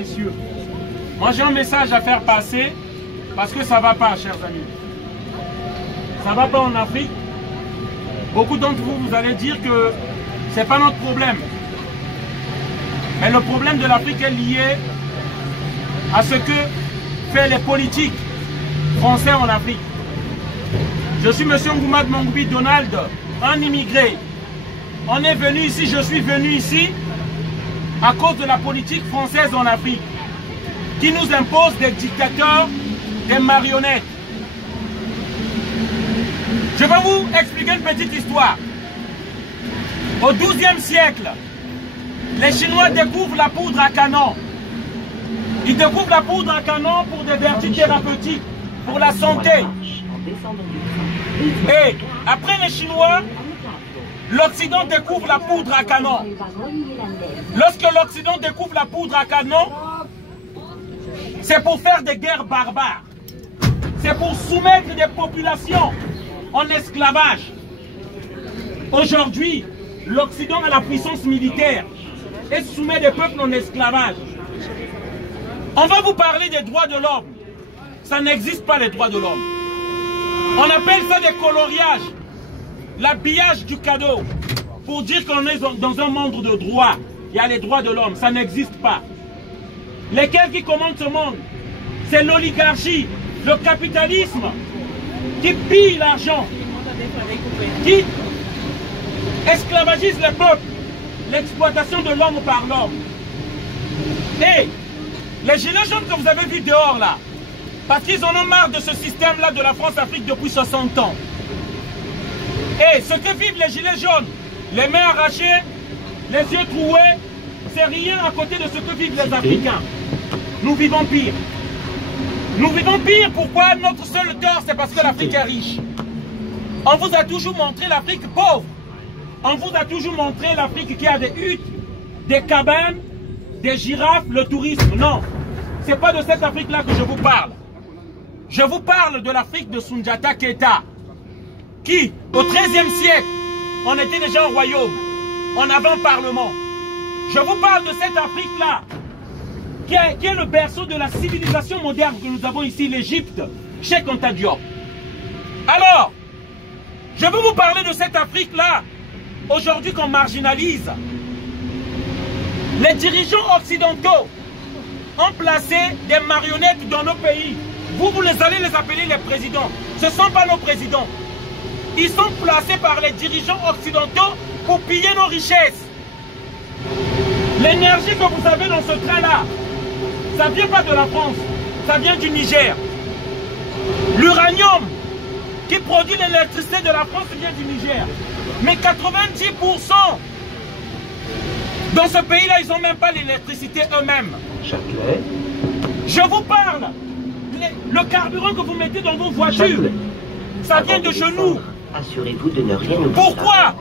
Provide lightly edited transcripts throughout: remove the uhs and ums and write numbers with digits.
Messieurs, moi j'ai un message à faire passer parce que ça ne va pas, chers amis. Ça ne va pas en Afrique. Beaucoup d'entre vous, vous allez dire que ce n'est pas notre problème. Mais le problème de l'Afrique est lié à ce que fait les politiques français en Afrique. Je suis M. Ngoumad Mangoubi Donald, un immigré. On est venu ici, je suis venu ici à cause de la politique française en Afrique, qui nous impose des dictateurs, des marionnettes. Je vais vous expliquer une petite histoire. Au XIIe siècle, les Chinois découvrent la poudre à canon. Ils découvrent la poudre à canon pour des vertus thérapeutiques, pour la santé. Et après les Chinois, l'Occident découvre la poudre à canon. Lorsque l'Occident découvre la poudre à canon, c'est pour faire des guerres barbares. C'est pour soumettre des populations en esclavage. Aujourd'hui, l'Occident a la puissance militaire et soumet des peuples en esclavage. On va vous parler des droits de l'homme. Ça n'existe pas, les droits de l'homme. On appelle ça des coloriages, l'habillage du cadeau, pour dire qu'on est dans un monde de droits. Il y a les droits de l'homme, ça n'existe pas. Lesquels qui commandent ce monde? C'est l'oligarchie, le capitalisme, qui pille l'argent, qui esclavagise les peuples, l'exploitation de l'homme par l'homme. Et les gilets jaunes que vous avez vus dehors là, parce qu'ils en ont marre de ce système-là de la France-Afrique depuis 60 ans. Et ce que vivent les gilets jaunes, les mains arrachées, les yeux troués, c'est rien à côté de ce que vivent les Africains. Nous vivons pire. Nous vivons pire. Pourquoi? Notre seul tort, c'est parce que l'Afrique est riche. On vous a toujours montré l'Afrique pauvre. On vous a toujours montré l'Afrique qui a des huttes, des cabanes, des girafes, le tourisme. Non, ce n'est pas de cette Afrique-là que je vous parle. Je vous parle de l'Afrique de Soundiata Keita, qui, au XIIIe siècle, on était déjà un royaume, on avait un parlement. Je vous parle de cette Afrique-là, qui est le berceau de la civilisation moderne que nous avons ici, l'Égypte, Cheikh Anta Diop. Alors, je veux vous parler de cette Afrique-là, aujourd'hui qu'on marginalise. Les dirigeants occidentaux ont placé des marionnettes dans nos pays. Vous allez les appeler les présidents. Ce ne sont pas nos présidents. Ils sont placés par les dirigeants occidentaux pour piller nos richesses. L'énergie que vous avez dans ce train-là, ça ne vient pas de la France, ça vient du Niger. L'uranium qui produit l'électricité de la France vient du Niger. Mais 90% dans ce pays-là, ils n'ont même pas l'électricité eux-mêmes. Je vous parle. Le carburant que vous mettez dans vos voitures, ça vient de chez nous. Assurez-vous de ne rien oublier. Pourquoi?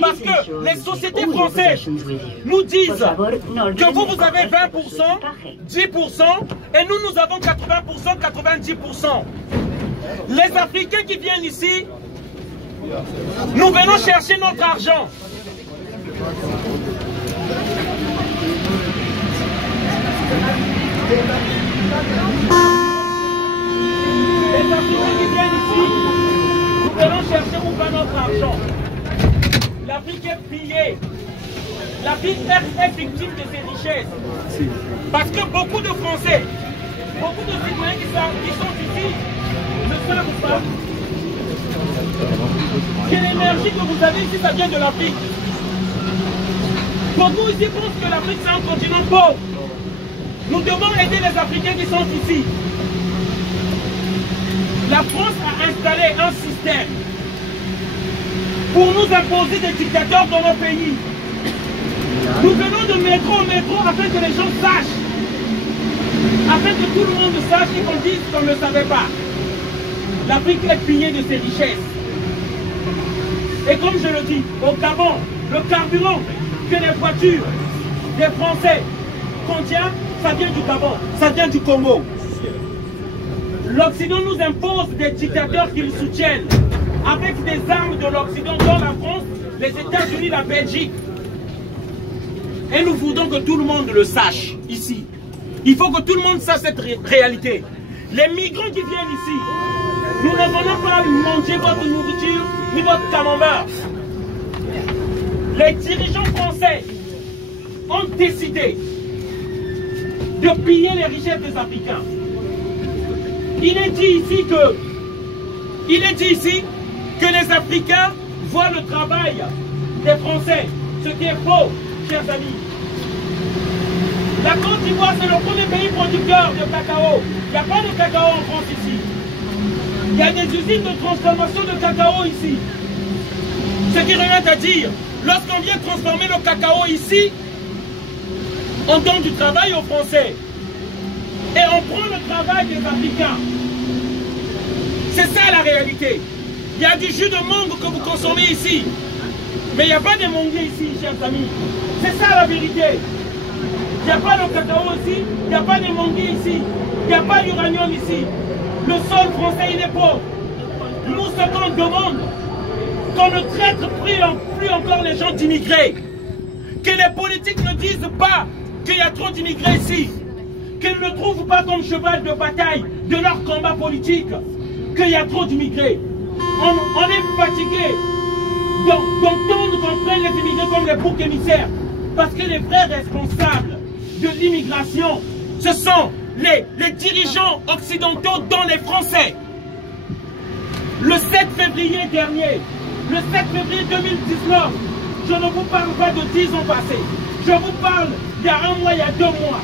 Parce que les sociétés françaises nous disent que vous avez 20%, 10%, et nous avons 80%, 90%. Les Africains qui viennent ici, nous venons chercher notre argent. Les Africains qui viennent ici, nous venons chercher où va notre argent. L'Afrique est pillée. L'Afrique est victime de ses richesses. Parce que beaucoup de Français, beaucoup de citoyens qui sont ici, ne savent pas que l'énergie que vous avez ici, ça vient de l'Afrique. Beaucoup ici pensent que l'Afrique c'est un continent pauvre. Nous devons aider les Africains qui sont ici. La France a installé un système pour nous imposer des dictateurs dans nos pays. Nous venons de métro en métro afin que les gens sachent, afin que tout le monde sache et qu'on dise qu'on ne le savait pas. L'Afrique est pillée de ses richesses. Et comme je le dis, au Gabon, le carburant que les voitures des Français contiennent, ça vient du Gabon, ça vient du Congo. L'Occident nous impose des dictateurs qui le soutiennent, avec des armes de l'Occident, dont la France, les États-Unis, la Belgique. Et nous voudons que tout le monde le sache, ici. Il faut que tout le monde sache cette réalité. Les migrants qui viennent ici, nous ne venons pas manger votre nourriture ni votre camembert. Les dirigeants français ont décidé de piller les richesses des Africains. Il est dit ici que les Africains voient le travail des Français, ce qui est faux, chers amis. La Côte d'Ivoire, c'est le premier pays producteur de cacao. Il n'y a pas de cacao en France ici. Il y a des usines de transformation de cacao ici. Ce qui revient à dire, lorsqu'on vient transformer le cacao ici, on donne du travail aux Français. Et on prend le travail des Africains. C'est ça la réalité. Il y a du jus de mangue que vous consommez ici. Mais il n'y a pas de manguiers ici, chers amis. C'est ça la vérité. Il n'y a pas de cacao ici, il n'y a pas de manguiers ici, il n'y a pas d'uranium ici. Le sol français, il est pauvre. Nous, ce qu'on demande, qu'on ne traite plus encore les gens d'immigrés. Que les politiques ne disent pas qu'il y a trop d'immigrés ici. Qu'ils ne trouvent pas comme cheval de bataille de leur combat politique qu'il y a trop d'immigrés. On est fatigué d'entendre qu'on prenne les immigrés comme les boucs émissaires. Parce que les vrais responsables de l'immigration, ce sont les dirigeants occidentaux, dont les Français. Le 7 février dernier, le 7 février 2019, je ne vous parle pas de 10 ans passés. Je vous parle il y a un mois, il y a 2 mois.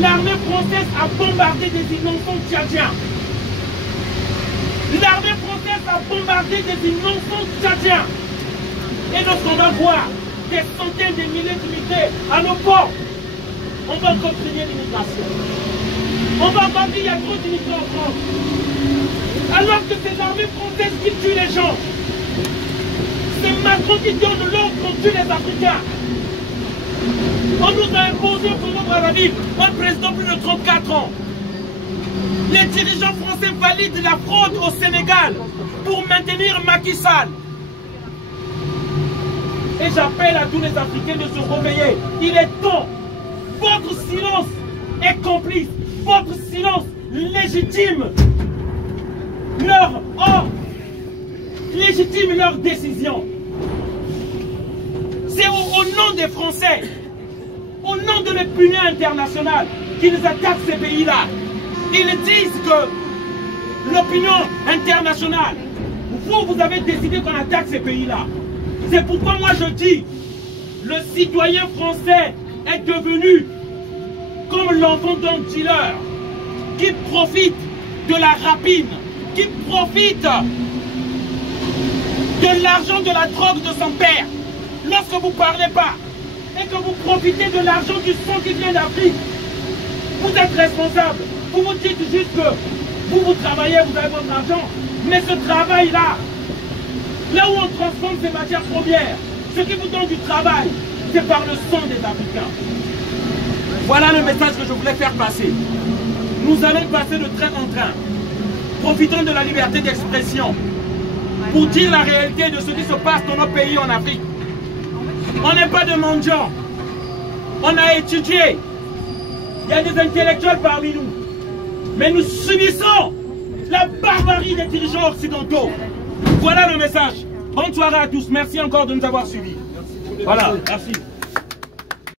L'armée française a bombardé des innocents tchadiens. L'armée française a bombardé des innocents tchadiens. Et lorsqu'on va voir des centaines de milliers d'immigrés à nos ports, on va continuer l'immigration. On va voir qu'il y a trop d'immigrés en France. Alors que c'est l'armée française qui tue les gens. C'est Macron qui donne l'ordre qu'on tue les Africains. On nous a imposé pour notre à la vie un président plus de 34 ans. Les dirigeants français valident la fraude au Sénégal pour maintenir Macky Sall. Et j'appelle à tous les Africains de se réveiller. Il est temps. Votre silence est complice. Votre silence légitime leur ordre, légitime leur décision. C'est au nom des Français, au nom de l'opinion internationale, qu'ils attaquent ces pays-là. Ils disent que l'opinion internationale, vous avez décidé qu'on attaque ces pays-là. C'est pourquoi moi je dis, le citoyen français est devenu comme l'enfant d'un dealer qui profite de la rapine, qui profite de l'argent de la drogue de son père. Lorsque vous ne parlez pas et que vous profitez de l'argent du sang qui vient d'Afrique, vous êtes responsable. Vous vous dites juste que vous travaillez, vous avez votre argent, mais ce travail-là, là où on transforme ces matières premières, ce qui vous donne du travail, c'est par le sang des Africains. Voilà le message que je voulais faire passer. Nous allons passer de train en train. Profitons de la liberté d'expression pour dire la réalité de ce qui se passe dans nos pays en Afrique. On n'est pas de mendiants. On a étudié. Il y a des intellectuels parmi nous. Mais nous subissons la barbarie des dirigeants occidentaux. Voilà le message. Bonne soirée à tous. Merci encore de nous avoir suivis. Voilà, merci.